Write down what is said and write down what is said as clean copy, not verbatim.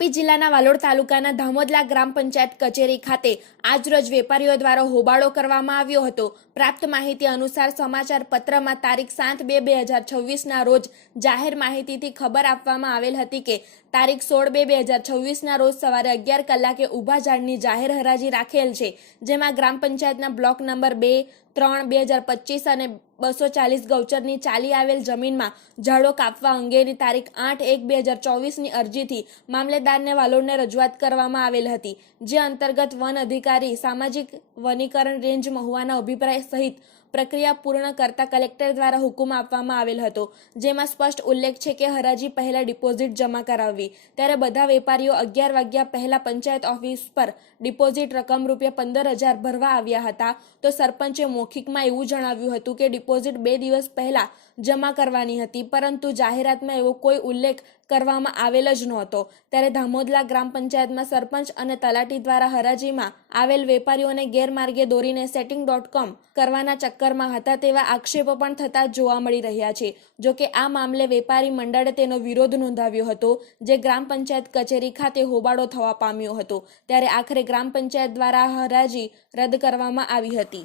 તાપી જિલ્લાના વાલોડ તાલુકાના ધામોદલા ગ્રામ પંચાયત કચેરી ખાતે આજરોજ વેપારીઓ દ્વારા હોબાળો કરવામાં આવ્યો હતો। પ્રાપ્ત માહિતી અનુસાર સમાચાર પત્રમાં તારીખ 7/2/2026ના રોજ જાહેર માહિતીથી ખબર આપવામાં આવેલ હતી કે તારીખ 16/2/2026ના રોજ સવારે 11 કલાકે ઊભા ઝાડની જાહેર હરાજી રાખેલ છે, જેમાં ગ્રામ પંચાયતના બ્લોક નંબર 2, 3, 2025 અને 240 ગૌચરની ચાલી આવેલ જમીનમાં ઝાડો કાપવા અંગેની તારીખ 8/1/2024ની અરજીથી મામલેદારને વાલોડને રજૂઆત કરવામાં આવેલ હતી, જે અંતર્ગત વન અધિકારી સામાજિક વનીકરણ રેન્જ મહુવાના અભિપ્રાય સહિત પ્રક્રિયા પૂર્ણ કરતા કલેક્ટર દ્વારા હુકમ આપવામાં આવેલ હતો, જેમાં સ્પષ્ટ ઉલ્લેખ છે કે હરાજી પહેલા ડિપોઝિટ જમા કરાવવી। ત્યારે બધા વેપારીઓ 11 વાગ્યા પહેલા પંચાયત ઓફિસ પર ડિપોઝિટ રકમ ₹15,000 ભરવા આવ્યા હતા, તો સરપંચે મૌખિકમાં એવું જણાવ્યું હતું કે ડિપોઝિટ 2 દિવસ પહેલા જમા કરવાની હતી, પરંતુ જાહેરાતમાં એવો કોઈ ઉલ્લેખ કરવામાં આવેલ જ નહોતો। ત્યારે ધામોદલા ગ્રામ પંચાયતમાં સરપંચ અને તલાટી દ્વારા હરાજીમાં આવેલ વેપારીઓને ગેરમાર્ગે દોરીને setting.com કરવાના ચક્કરમાં હતા તેવા આક્ષેપો પણ થતા જોવા મળી રહ્યા છે। જોકે આ મામલે વેપારી મંડળે તેનો વિરોધ નોંધાવ્યો હતો, જે ગ્રામ પંચાયત કચેરી ખાતે હોબાળો થવા પામ્યો હતો। ત્યારે આખરે ગ્રામ પંચાયત દ્વારા હરાજી રદ કરવામાં આવી હતી।